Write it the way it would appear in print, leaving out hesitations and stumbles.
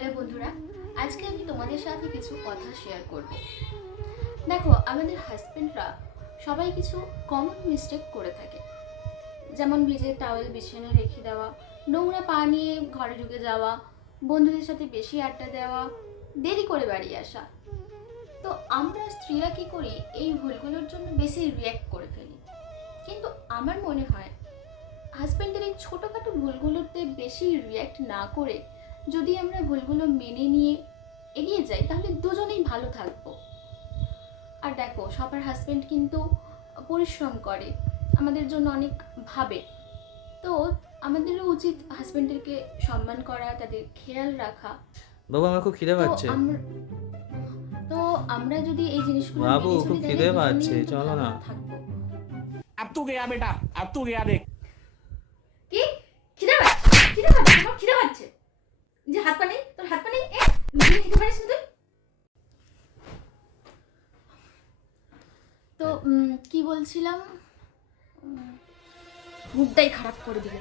Hello বন্ধুরা, আজকে আমি তোমাদের সাথে কিছু কথা শেয়ার করব। দেখো, আমাদের হাজবেন্ডরা সবাই কিছু কমন মিস্টেক করে থাকে, যেমন ভিজে টাওয়েল বিছানায় রেখে দেওয়া, নোংরা পা নিয়ে ঘরে ঢুকে যাওয়া, বন্ধুদের সাথে বেশি আড্ডা দেওয়া, দেরি করে বাড়ি আসা। তো আমরা স্ত্রীরা কি করি, এই ভুলগুলোর জন্য বেশি রিয়্যাক্ট করে ফেলি। কিন্তু আমার মনে হয় হাজবেন্ডের এই ছোটোখাটো ভুলগুলোতে বেশি রিয়্যাক্ট না করে যদি আমরা ভুলগুলো মেনে নিয়ে এগিয়ে যাই, তাহলে দুজনেই ভালো থাকবো। আর দেখো, সবার হাজবেন্ড কিন্তু পরিশ্রম করে, আমাদের জন্য অনেক ভাবে। তো আমাদেরও উচিত হাজবেন্ডদেরকে সম্মান করা, তাদের খেয়াল রাখা। বাবু আমার খুব খিদে তো পাচ্ছে। আমরা তো আমরা যদি এই জিনিসগুলো বাবু মেনে খুব চলি, তাহলে খিদে দুজনেই পাচ্ছে, কিন্তু চলো ভালো না। থাকবো। अब तू गया बेटा, अब तू गया देख। কি খিদে পাচ্ছে? খিদে পাচ্ছে? তোমার খিদে পাচ্ছে? যে হাত পা নেই, তোর হাত পা নেই, নিজে খেতে পারিস না তুই? তো কি বলছিলাম, মুডটাই খারাপ করে দিল।